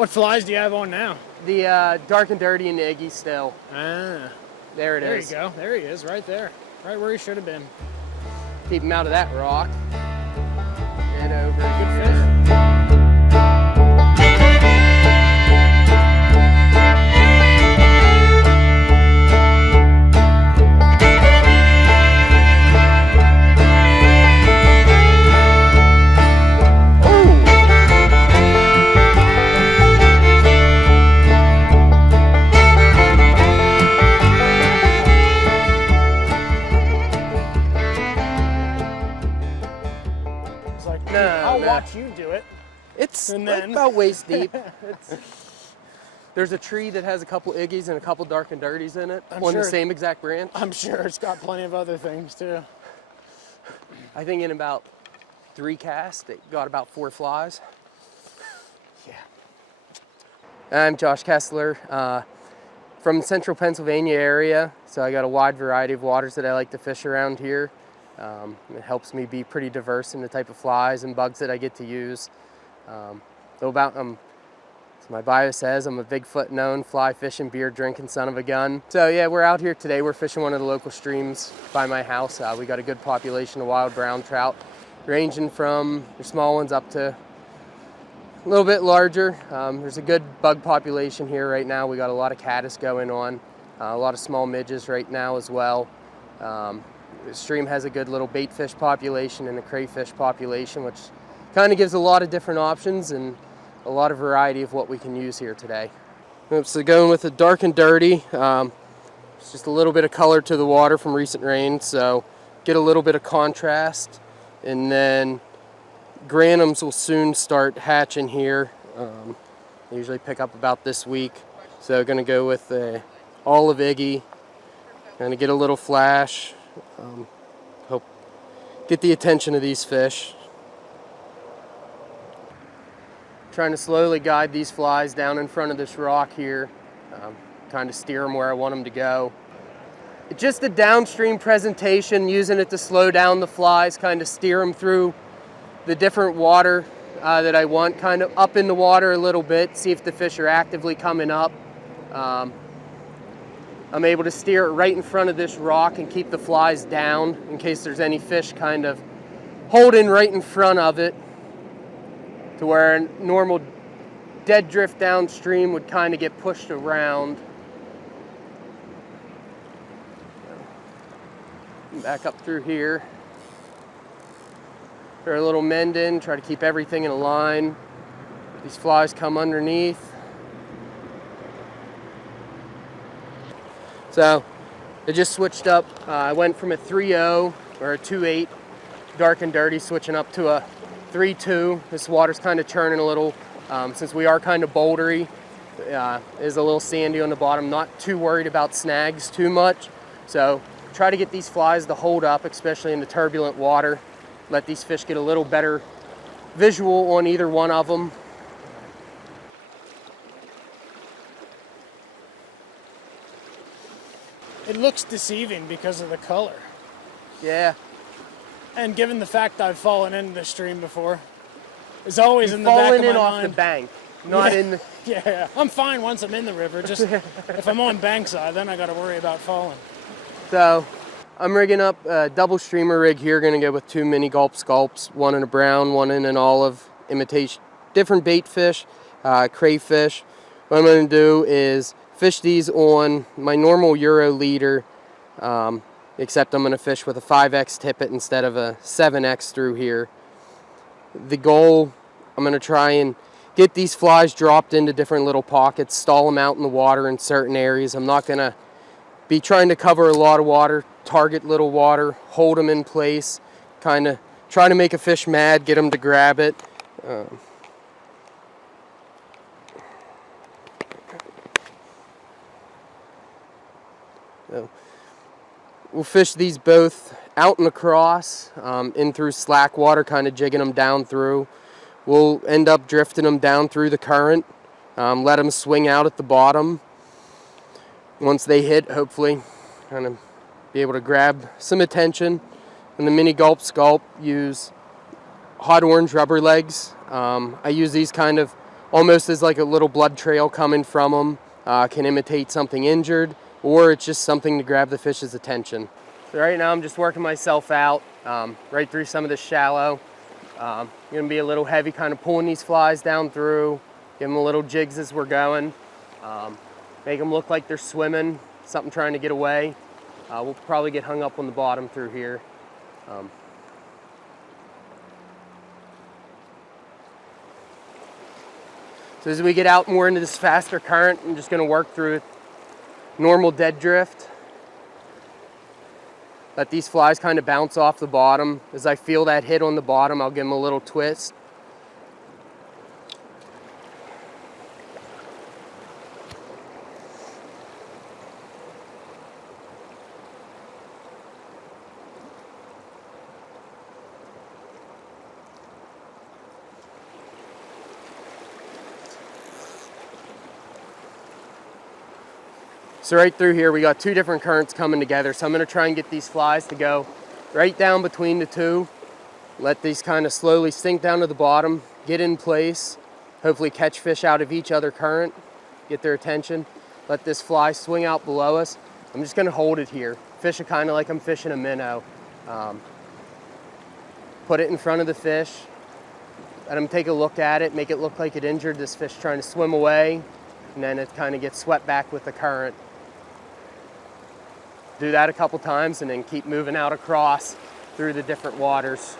What flies do you have on now? The dark and dirty and the IGGY still. Ah. There it is. There you go. There he is, right there. Right where he should have been. Keep him out of that rock. And over. Good fish. I'll watch you do it. It's about waist deep. There's a tree that has a couple IGGYs and a couple dark and dirties in it on the same exact branch. I'm sure it's got plenty of other things too. I think in about 3 casts, it got about 4 flies. Yeah. I'm Josh Keslar from central Pennsylvania area, so I got a wide variety of waters that I like to fish around here. It helps me be pretty diverse in the type of flies and bugs that I get to use. As my bio says, I'm a Bigfoot known fly fishing, beer drinking son of a gun. So yeah, we're out here today. We're fishing one of the local streams by my house. We got a good population of wild brown trout, ranging from the small ones up to a little bit larger. There's a good bug population here right now. We got a lot of caddis going on, a lot of small midges right now as well. The stream has a good little bait fish population and a crayfish population, which kind of gives a lot of different options and a lot of variety of what we can use here today. So going with the dark and dirty, it's just a little bit of color to the water from recent rain, so get a little bit of contrast, and then granums will soon start hatching here. They usually pick up about this week, so going to go with the olive IGGY, going to get a little flash. Hope get the attention of these fish. Trying to slowly guide these flies down in front of this rock here, kind of steer them where I want them to go. It's just a downstream presentation, using it to slow down the flies, kind of steer them through the different water that I want, kind of up in the water a little bit, see if the fish are actively coming up. I'm able to steer it right in front of this rock and keep the flies down in case there's any fish kind of holding right in front of it, to where a normal dead drift downstream would kind of get pushed around. Back up through here. Throw a little mend in, try to keep everything in a line. These flies come underneath. So it just switched up. I went from a 3.0 or a 2.8 dark and dirty, switching up to a 3.2. This water's kind of churning a little since we are kind of bouldery. Is a little sandy on the bottom. Not too worried about snags too much. So try to get these flies to hold up, especially in the turbulent water. Let these fish get a little better visual on either one of them. It looks deceiving because of the color. Yeah. And given the fact I've fallen into the stream before, it's always in the back of my mind. Falling in off the bank, not in the... Yeah, I'm fine once I'm in the river. Just if I'm on bankside, then I got to worry about falling. So I'm rigging up a double streamer rig here. Going to go with 2 mini gulp sculps, one in a brown, one in an olive, imitation, different bait fish, crayfish. What I'm going to do is fish these on my normal Euro leader, except I'm going to fish with a 5X tippet instead of a 7X through here. The goal, I'm going to try and get these flies dropped into different little pockets, stall them out in the water in certain areas. I'm not going to be trying to cover a lot of water, target little water, hold them in place, kind of try to make a fish mad, get them to grab it. So we'll fish these both out and across, in through slack water, kind of jigging them down through. We'll end up drifting them down through the current, let them swing out at the bottom. Once they hit, hopefully, kind of be able to grab some attention. And the mini gulp sculpt use hot orange rubber legs. I use these kind of almost as like a little blood trail coming from them. Can imitate something injured, or it's just something to grab the fish's attention. So right now I'm just working myself out right through some of the shallow. Gonna be a little heavy, kind of pulling these flies down through, give them a little jigs as we're going, make them look like they're swimming, something trying to get away. We'll probably get hung up on the bottom through here. So as we get out more into this faster current, I'm just gonna work through normal dead drift. Let these flies kind of bounce off the bottom. As I feel that hit on the bottom, I'll give them a little twist. So right through here, we got two different currents coming together. So I'm gonna try and get these flies to go right down between the two. Let these kind of slowly sink down to the bottom, get in place, hopefully catch fish out of each other current, get their attention. Let this fly swing out below us. I'm just gonna hold it here. Fish it kind of like I'm fishing a minnow. Put it in front of the fish, let them take a look at it, make it look like it injured this fish trying to swim away, and then it kind of gets swept back with the current. Do that a couple times and then keep moving out across through the different waters.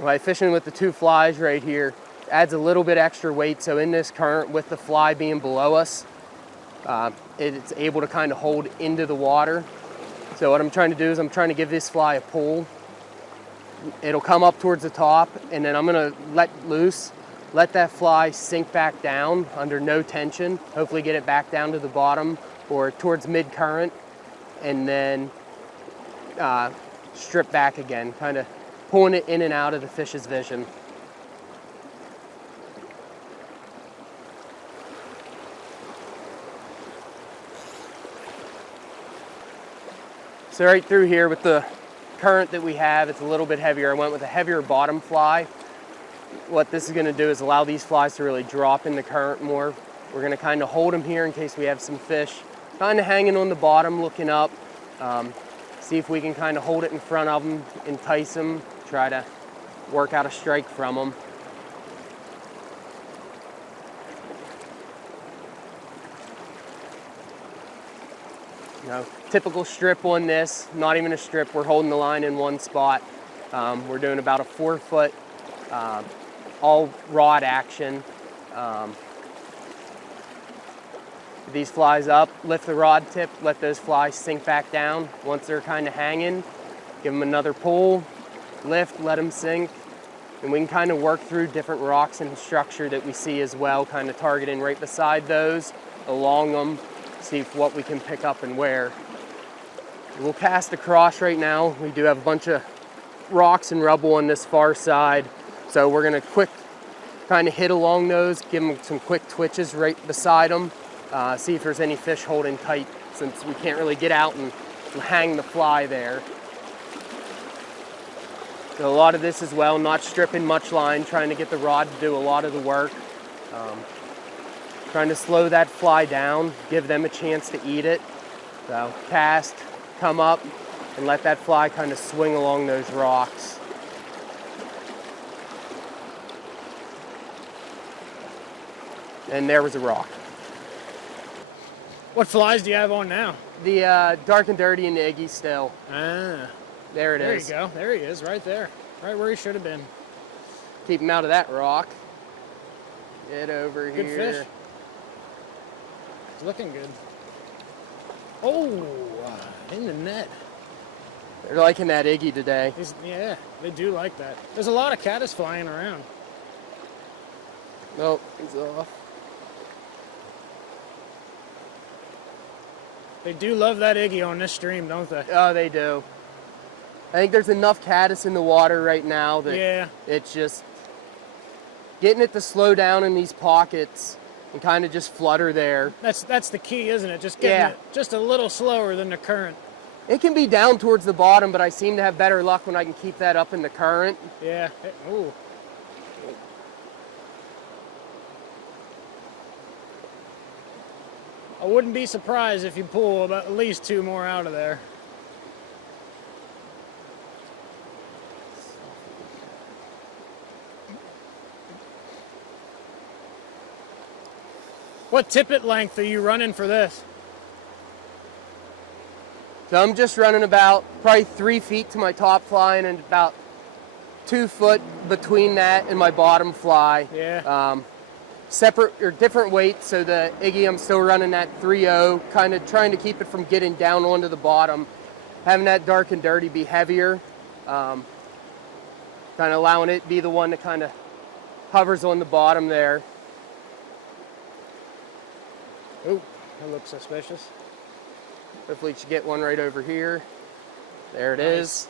By fishing with the two flies right here, adds a little bit extra weight, so in this current with the fly being below us, it's able to kind of hold into the water. So what I'm trying to do is I'm trying to give this fly a pull. It'll come up towards the top, and then I'm gonna let loose, let that fly sink back down under no tension, hopefully get it back down to the bottom or towards mid-current, and then strip back again, kind of pulling it in and out of the fish's vision. So right through here with the current that we have, it's a little bit heavier. I went with a heavier bottom fly. What this is gonna do is allow these flies to really drop in the current more. We're gonna kind of hold them here in case we have some fish kind of hanging on the bottom, looking up. See if we can kind of hold it in front of them, entice them, try to work out a strike from them. You know, typical strip on this, not even a strip, we're holding the line in one spot. We're doing about a 4-foot all rod action. These flies up, lift the rod tip, let those flies sink back down. Once they're kind of hanging, give them another pull, lift, let them sink. And we can kind of work through different rocks and structure that we see as well, kind of targeting right beside those, along them, see what we can pick up and where. We'll cast across right now. We do have a bunch of rocks and rubble on this far side. So we're gonna quick kind of hit along those, give them some quick twitches right beside them, see if there's any fish holding tight, since we can't really get out and hang the fly there. So a lot of this as well, not stripping much line, trying to get the rod to do a lot of the work. Trying to slow that fly down, give them a chance to eat it. So cast, come up, and let that fly kind of swing along those rocks. And there was a rock. What flies do you have on now? The dark and dirty and the IGGY still. Ah, There it there is. you go. There he is, right there. Right where he should have been. Keep him out of that rock. Get over Good here. fish. It's looking good. Oh, in the net. They're liking that IGGY today. Yeah, they do like that. There's a lot of caddis flying around. Nope, he's off. They do love that IGGY on this stream, don't they? Oh, they do. I think there's enough caddis in the water right now that Yeah. it's just getting it to slow down in these pockets. and kind of just flutter there. That's the key, isn't it? Just getting it just a little slower than the current. It can be down towards the bottom, but I seem to have better luck when I can keep that up in the current. Yeah. Ooh. I wouldn't be surprised if you pull about at least 2 more out of there. What tippet length are you running for this? So I'm just running about probably 3 feet to my top fly and about 2 foot between that and my bottom fly. Yeah. Separate or different weights. So the IGGY, I'm still running at 3.0, kind of trying to keep it from getting down onto the bottom. Having that dark and dirty be heavier. Kind of allowing it be the one that kind of hovers on the bottom there. Ooh, that looks suspicious. Hopefully you should get one right over here. There it is.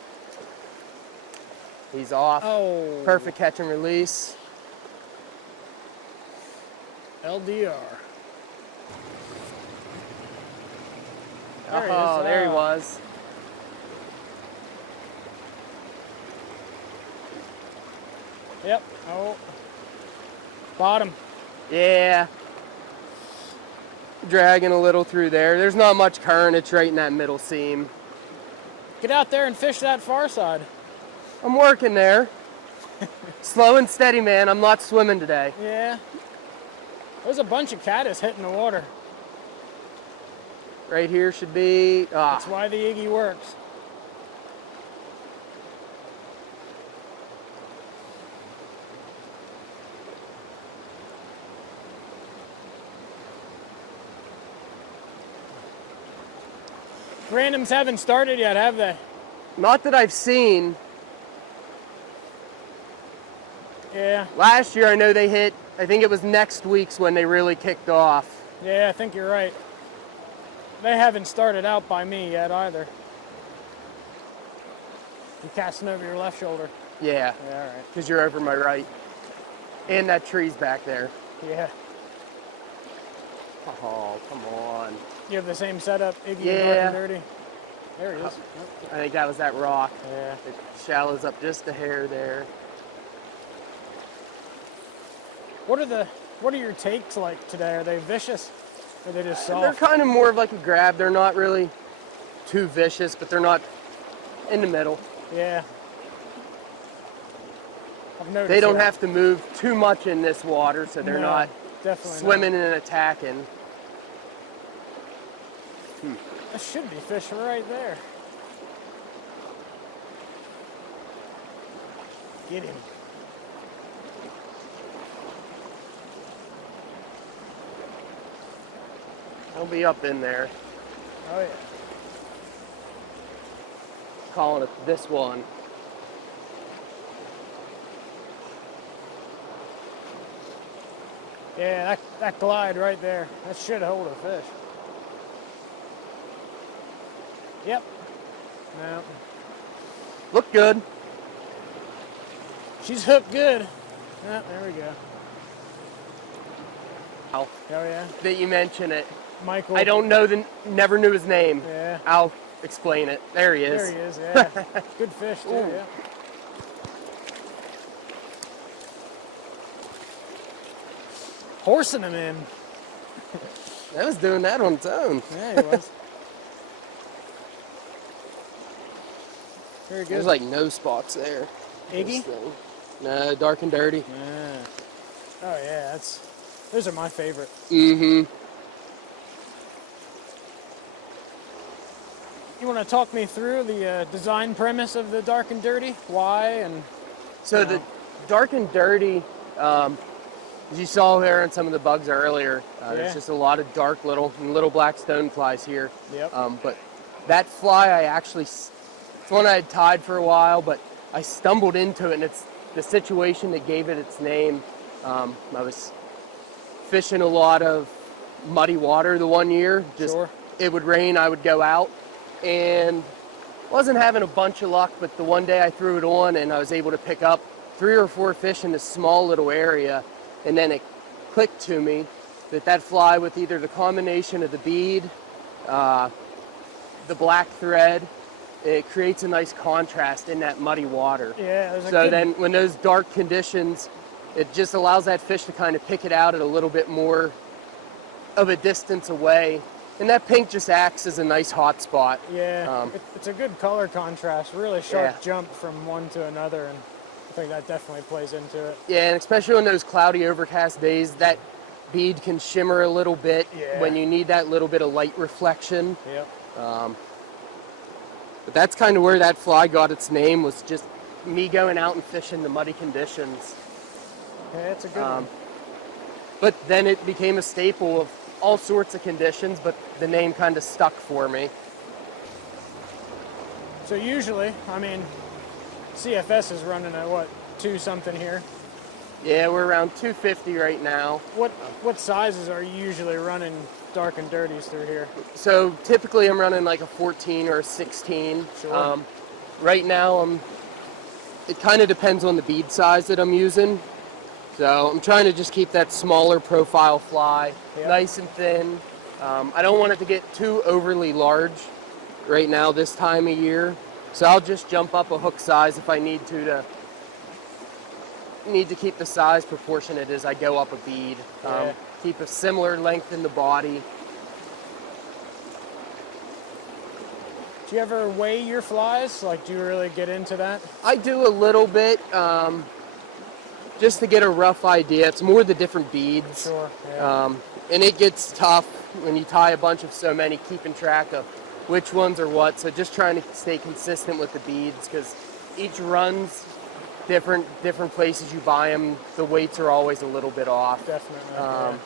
He's off. Oh. Perfect catch and release. LDR. Oh, there he was. Yep. Oh. Bottom. Yeah. Dragging a little through there. There's not much current. It's right in that middle seam. Get out there and fish that far side. I'm working there. Slow and steady, man. I'm not swimming today. Yeah. There's a bunch of caddis hitting the water. Right here should be... That's why the IGGY works. Randoms haven't started yet, have they? Not that I've seen. Yeah. Last year I know they hit, I think it was next week's when they really kicked off. Yeah, I think you're right. They haven't started out by me yet either. You casting over your left shoulder? Yeah. Yeah, all right. Because you're over my right. And that tree's back there. Yeah. Oh, come on. You have the same setup, IGGY Yeah. Dark and Dirty? There he is. I think that was that rock. Yeah. It shallows up just a hair there. What are your takes like today? Are they vicious? Or are they just soft? They're kind of more of like a grab. They're not really too vicious, but they're not in the middle. Yeah. I've noticed They don't that. have to move too much in this water, so they're No, not definitely swimming not. and attacking. That should be fish right there. Get him. They'll be up in there. Oh yeah. Calling it this one. Yeah, that glide right there. That should hold a fish. Yep. No. Look good. She's hooked good. Yeah, there we go. Oh, Oh yeah. that you mention it. Michael. I don't know never knew his name. Yeah. I'll explain it. There he is. There he is, yeah. Good fish too, Ooh. yeah. Horsing him in. That was doing that on its own. Yeah, he was. Very good. There's like no spots there. IGGY? This thing. No, dark and dirty. Yeah. Oh yeah, those are my favorite. Mm-hmm. You want to talk me through the design premise of the dark and dirty? Why and... So the dark and dirty, as you saw there on some of the bugs earlier, there's Yeah. just a lot of dark little black stoneflies here. Yep. But that fly it's one I had tied for a while, but I stumbled into it, and it's the situation that gave it its name. I was fishing a lot of muddy water the one year. Sure. It would rain, I would go out, and wasn't having a bunch of luck, but the one day I threw it on and I was able to pick up 3 or 4 fish in this small little area, and then it clicked to me that fly with either the combination of the bead, the black thread, it creates a nice contrast in that muddy water. Yeah. So then when those dark conditions, it just allows that fish to kind of pick it out at a little bit more of a distance away. And that pink just acts as a nice hot spot. Yeah, it's a good color contrast, really sharp jump from one to another, and I think that definitely plays into it. Yeah, and especially on those cloudy, overcast days, that bead can shimmer a little bit when you need that little bit of light reflection. Yep. But that's kind of where that fly got its name, was just me going out and fishing the muddy conditions. Yeah, it's a good one. But then it became a staple of all sorts of conditions, but the name kind of stuck for me. So usually, I mean, CFS is running at what, 2 something here? Yeah, we're around 250 right now. What sizes are you usually running dark and dirties through here? So typically I'm running like a 14 or a 16. Sure. Right now it kind of depends on the bead size that I'm using. So I'm trying to just keep that smaller profile fly, nice and thin. I don't want it to get too overly large right now this time of year. So I'll just jump up a hook size if I need to keep the size proportionate as I go up a bead. Keep a similar length in the body. Do you ever weigh your flies? Like, do you really get into that? I do a little bit, just to get a rough idea. It's more the different beads. Sure. Yeah. And it gets tough when you tie a bunch of so many, keeping track of which ones are what. So just trying to stay consistent with the beads, because each run's different places you buy them. The weights are always a little bit off. Definitely.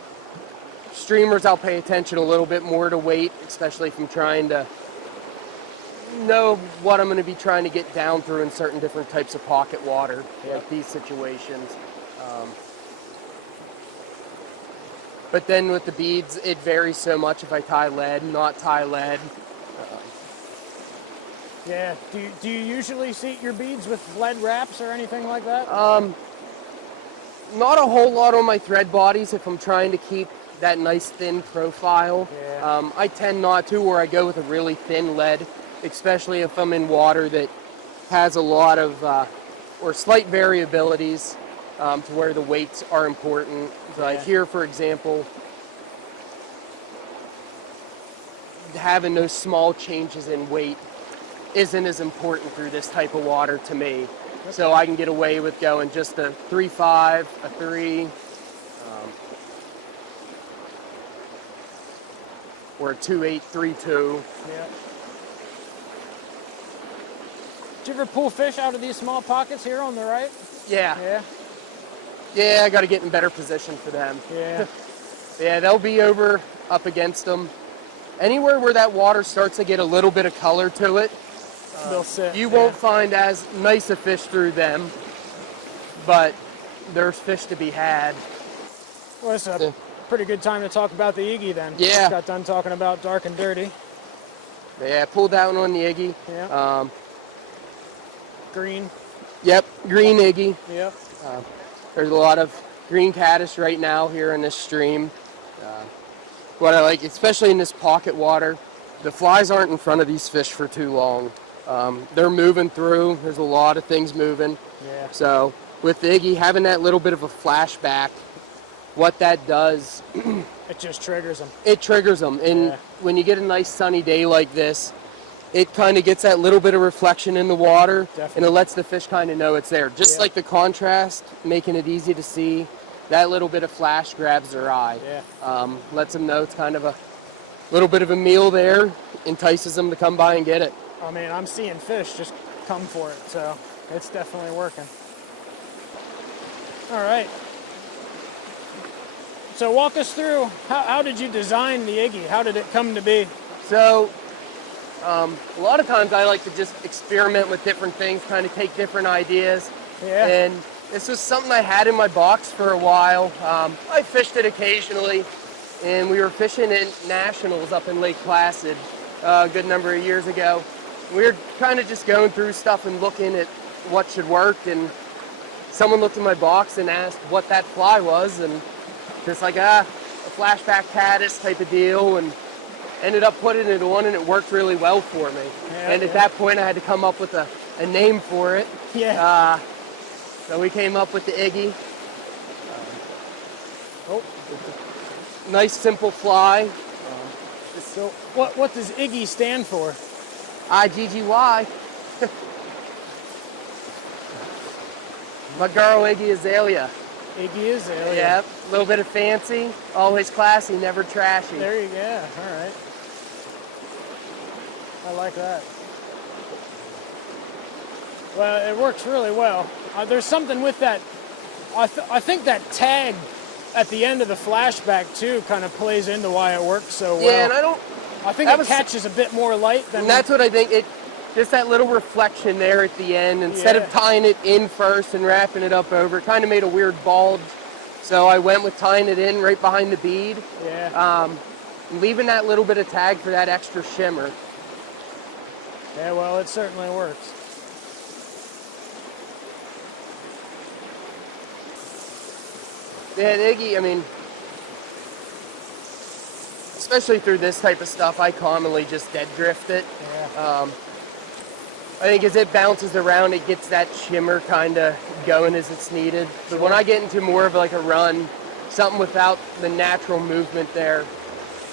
Streamers, I'll pay attention a little bit more to weight, especially if I'm trying to know what I'm going to be trying to get down through in certain different types of pocket water, like these situations. But then with the beads, it varies so much if I tie lead, not tie lead. Yeah. Do you usually seat your beads with lead wraps or anything like that? Not a whole lot on my thread bodies if I'm trying to keep that nice thin profile. Yeah. I tend not to, or I go with a really thin lead, especially if I'm in water that has a lot of or slight variabilities to where the weights are important. Like here, for example, having those small changes in weight isn't as important through this type of water to me. Okay. So I can get away with going just a 3.5, a 3, or a 2.8, 3.2. Yeah. Did you ever pull fish out of these small pockets here on the right? Yeah. Yeah. Yeah, I got to get in better position for them. Yeah. Yeah, they'll be over up against them. Anywhere where that water starts to get a little bit of color to it, they'll sit. You won't find as nice a fish through them, but there's fish to be had. Well, it's a pretty good time to talk about the IGGY then. Yeah. Just got done talking about dark and dirty. Yeah, pulled that one on the IGGY. Yeah. Green. Yep, green IGGY. Yep. There's a lot of green caddis right now here in this stream. What I like, especially in this pocket water, the flies aren't in front of these fish for too long. They're moving through. There's a lot of things moving. Yeah. So with the IGGY, having that little bit of a flashback, what that does, it just triggers them. It triggers them. And when you get a nice sunny day like this, it kind of gets that little bit of reflection in the water. Definitely. And it lets the fish kind of know it's there. Just like the contrast, making it easy to see, that little bit of flash grabs their eye. Yeah. Lets them know it's kind of a little bit of a meal there, entices them to come by and get it. I mean, I'm seeing fish just come for it, so it's definitely working. All right. So walk us through, how did you design the IGGY? How did it come to be? So a lot of times I like to just experiment with different things, kind of take different ideas. Yeah. And this was something I had in my box for a while. I fished it occasionally, and we were fishing in nationals up in Lake Placid a good number of years ago. We were kind of just going through stuff and looking at what should work, and someone looked in my box and asked what that fly was, and just like, a flashback caddis type of deal, and ended up putting it on, and it worked really well for me. Yeah, and at that point, I had to come up with a name for it. Yeah. So we came up with the IGGY. Oh. Nice, simple fly. So what does IGGY stand for? IGGY. My girl, Iggy Azalea. Iggy Azalea. Yep, a little bit of fancy, always classy, never trashy. There you go. All right. I like that. Well, it works really well. There's something with that. I think that tag at the end of the flashback too kind of plays into why it works so well. Yeah, and I think it catches a bit more light than. And that's what I think. Just that little reflection there at the end, instead of tying it in first and wrapping it up over, kind of made a weird bulge. So I went with tying it in right behind the bead. Yeah. Leaving that little bit of tag for that extra shimmer. Yeah, well, it certainly works. Yeah, IGGY, I mean, especially through this type of stuff, I commonly just dead drift it. Yeah. I think as it bounces around, it gets that shimmer kind of going as it's needed. But when I get into more of like a run, something without the natural movement there,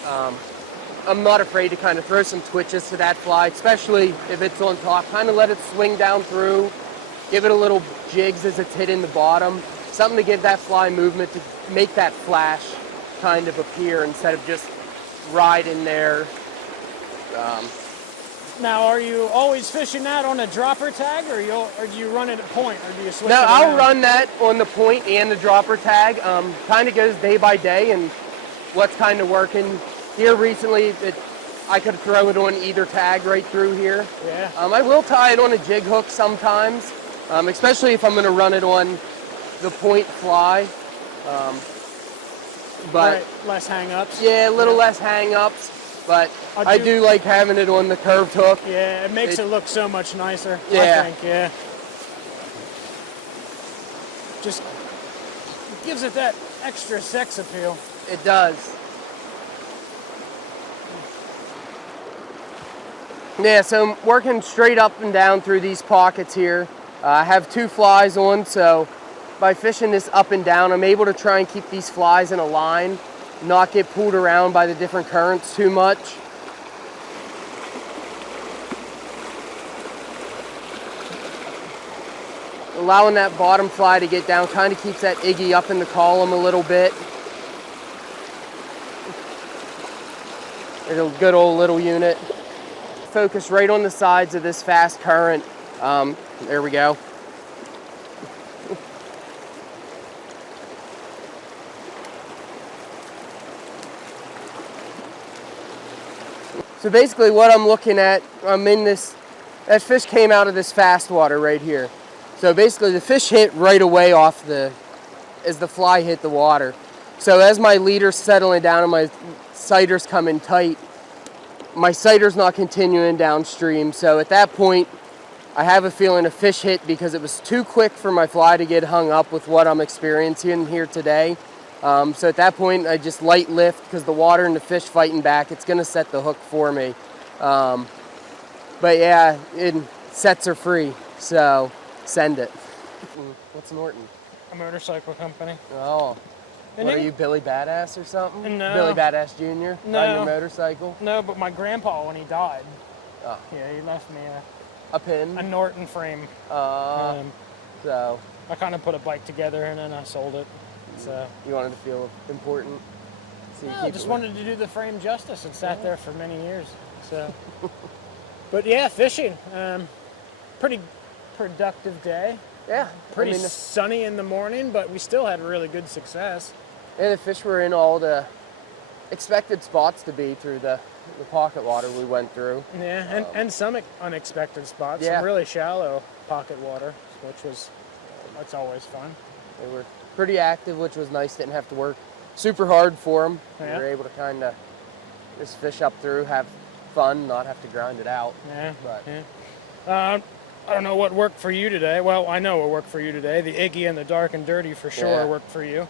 I'm not afraid to kind of throw some twitches to that fly, especially if it's on top. Kind of let it swing down through, give it a little jigs as it's hitting the bottom. Something to give that fly movement to make that flash kind of appear instead of just riding there. Now, are you always fishing that on a dropper tag, or do you run it at point, or do you switch it No, around? I'll run that on the point and the dropper tag. Kind of goes day by day and what's kind of working. Here recently, I could throw it on either tag right through here. Yeah. I will tie it on a jig hook sometimes, especially if I'm going to run it on the point fly. But right, less hang-ups. Yeah, a little less hang-ups. But I do like having it on the curved hook. Yeah, it makes it look so much nicer, yeah. I think, yeah. Just gives it that extra sex appeal. It does. Yeah, so I'm working straight up and down through these pockets here. I have 2 flies on, so by fishing this up and down, I'm able to try and keep these flies in a line, not get pulled around by the different currents too much. Allowing that bottom fly to get down kind of keeps that IGGY up in the column a little bit. It's a good old little unit. Focus right on the sides of this fast current. There we go. So basically what I'm looking at, I'm in this, that fish came out of this fast water right here. So basically the fish hit right away off as the fly hit the water. So as my leader's settling down and my sighter's coming tight, my sighter's not continuing downstream. So at that point, I have a feeling a fish hit because it was too quick for my fly to get hung up with what I'm experiencing here today. So at that point, I just light lift because the water and the fish fighting back, it's gonna set the hook for me. But yeah, sets are free, so send it. What's Norton? A motorcycle company. Oh, And what are you, Billy Badass or something? No. Billy Badass Jr. No. On your motorcycle? No, but my grandpa, when he died, Oh. yeah, he left me A pin? a Norton frame. So I kind of put a bike together and then I sold it. So you wanted to feel important? So you I just wanted to do the frame justice and sat there for many years. So, but yeah, fishing. Pretty productive day. Yeah. Pretty sunny in the morning, but we still had really good success. And the fish were in all the expected spots to be through the pocket water we went through. Yeah, and some unexpected spots. Yeah. Some really shallow pocket water, that's always fun. They were pretty active, which was nice. Didn't have to work super hard for them. Yeah. We were able to kind of just fish up through, have fun, not have to grind it out. Yeah. But Yeah. I don't know what worked for you today. Well, I know what worked for you today. The IGGY and the dark and dirty for sure worked for you.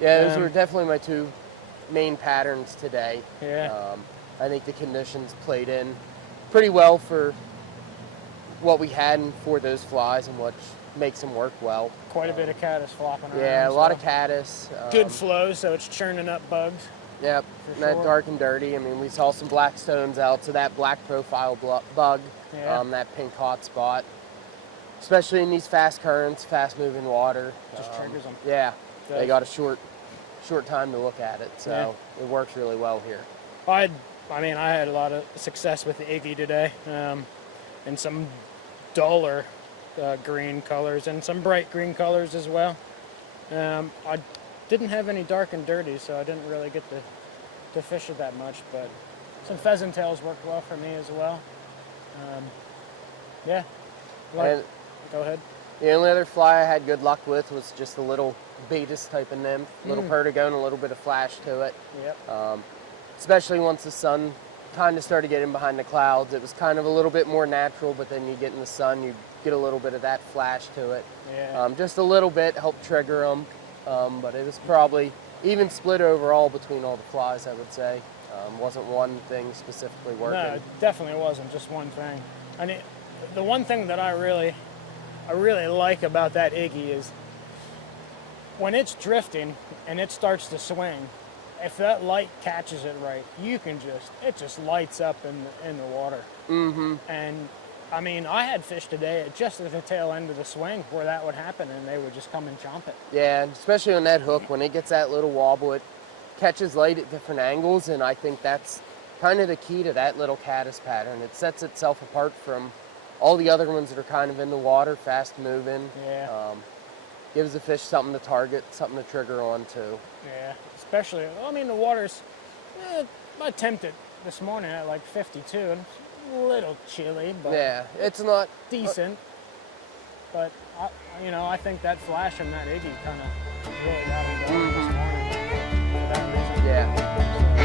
Yeah, those were definitely my 2 main patterns today. Yeah. I think the conditions played in pretty well for what we had and for those flies, and what makes them work well. Quite a bit of caddis flopping around. Yeah, a lot of so caddis. good flow, so it's churning up bugs. Yep, and that sure. dark and dirty. I mean, we saw some black stones out, so that black profile bug, Yeah. that pink hot spot, especially in these fast currents, fast moving water. Just triggers them. Yeah, Does. they got a short time to look at it, so it works really well here. I had a lot of success with the IGGY today, and some duller green colors and some bright green colors as well. I didn't have any dark and dirty, so I didn't really get to fish it that much, but some pheasant tails worked well for me as well. Yeah. And Go ahead. the only other fly I had good luck with was just a little Betis type of nymph, little perdigon, a little bit of flash to it. Yep. Especially once the sun kind of started getting behind the clouds. It was kind of a little bit more natural, but then you get in the sun, you get a little bit of that flash to it. Yeah. Just a little bit helped trigger them, but it was probably even split overall between all the flies, I would say. Wasn't one thing specifically working. No, it definitely wasn't just one thing. I mean, the one thing that I really like about that IGGY is when it's drifting and it starts to swing, if that light catches it right, it just lights up in the water. Mm-hmm. And I mean, I had fish today just at the tail end of the swing where that would happen, and they would just come and chomp it. Yeah, especially on that hook, when it gets that little wobble, it catches light at different angles, and I think that's kind of the key to that little caddis pattern. It sets itself apart from all the other ones that are kind of in the water, fast moving. Yeah. Gives the fish something to target, something to trigger on to. Yeah, especially, I mean, the water's, I tempted this morning at like 52, and it's a little chilly, but Yeah, it's not decent. But, I think that flash and that IGGY kind of really got him going this morning for that reason. Yeah.